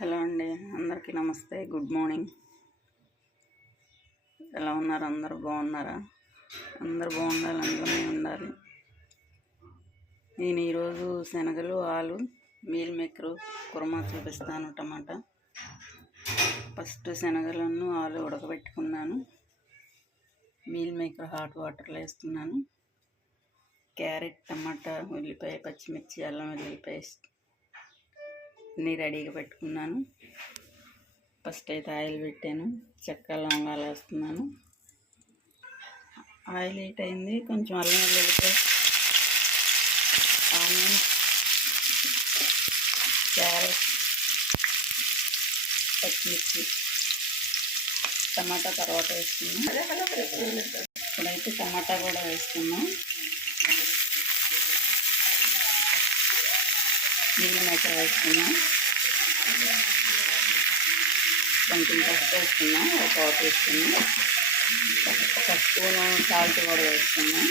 Hello అండి అందరికీ నమస్తే గుడ్ మార్నింగ్. ఎలా ఉన్నారు? అందరు బాగున్నారా? అందరు బాగుండాలి అందులోనే ఉండాలి. నేను ఈరోజు శనగలు ఆలు మీల్ మేకరు కుర్మా చూపిస్తాను టమాటా. ఫస్ట్ శనగలను ఆలు ఉడకబెట్టుకున్నాను. మీల్ మేకర్ హాట్ వాటర్లో వేస్తున్నాను. క్యారెట్ టమాటా ఉల్లిపాయ పచ్చిమిర్చి అల్లం వెల్లుల్లి పేస్ట్ అన్నీ రెడీగా పెట్టుకున్నాను. ఫస్ట్ అయితే ఆయిల్ పెట్టాను. చెక్క లవంగాలు వేస్తున్నాను. ఆయిల్ హీట్ అయింది. కొంచెం అల్లం వెల్లుల్లిపాయ ఆనియన్ క్యారెట్ పచ్చిమిర్చి టమాటా తర్వాత వేస్తున్నాం ఇప్పుడైతే టమాటా కూడా వేస్తున్నాం నీళ్ళు మేకర్ వేసుకున్నాం. కొంచెం పసుపు వేసుకున్నాం ఒక పావు వేసుకున్నాం ఒక స్పూను సాల్ట్ కూడా వేసుకున్నాం.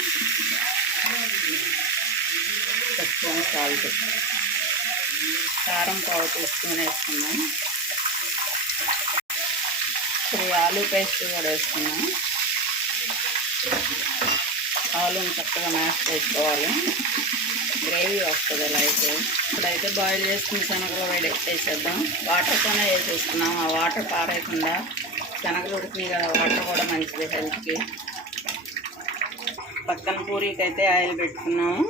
ఒక స్పూన్ సాల్ట్. కారం పావు టీ స్పూన్ వేసుకున్నాం. ఇప్పుడు ఆలు పేస్ట్ కూడా వేసుకున్నాం. ఆలుని చక్కగా మ్యాష్ చేసుకోవాలి. గ్రేవీ వస్తుంది ఇలా అయితే. ఇప్పుడైతే బాయిల్ చేసుకుని శనగలు వేడి వేసేద్దాం వాటర్తోనే వేసేస్తున్నాం. ఆ వాటర్ పారేయకుండా శనగలు ఉడికినాయి కదా వాటర్ కూడా మంచిది హెల్త్కి పక్కన పూరీకి అయితే ఆయిల్ పెట్టుకున్నాము.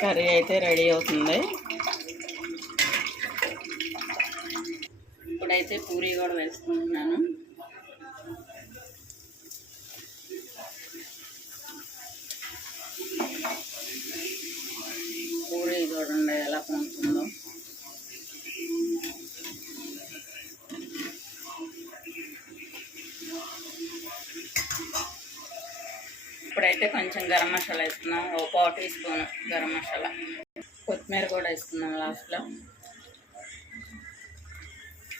కర్రీ అయితే రెడీ అవుతుంది. ఇప్పుడైతే పూరీ కూడా వేసుకుంటున్నాను పూరీ చూడండి ఇప్పుడైతే కొంచెం గరం మసాలా వేసుకున్నాం ఒక పావు టీ స్పూన్ గరం మసాలా. కొత్తిమీర కూడా వేసుకున్నాం లాస్ట్లో.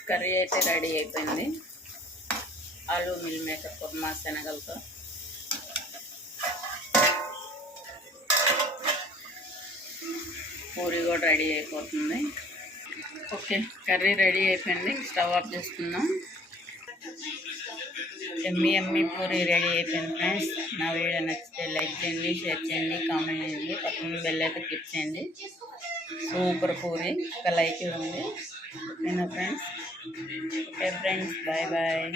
కర్రీ అయితే రెడీ అయిపోయింది. ఆలు మిల్ మేకర్ కుర్మా శనగలతో. పూరి కూడా రెడీ అయిపోతుంది. ఓకే కర్రీ రెడీ అయిపోయింది. స్టవ్ ఆఫ్ చేసుకుందాం ఎమ్మి ఎమ్మి పూరి రెడీ అయిపోయింది ఫ్రెండ్స్. నా వీడియో నచ్చితే లైక్ చేయండి షేర్ చేయండి కామెంట్ చేయండి. పక్కన బెల్ అయితే క్లిక్ చేయండి. సూపర్ పూరి. ఒక లైక్ ఇవ్వండి. ఓకేనా friends? Okay friends bye bye.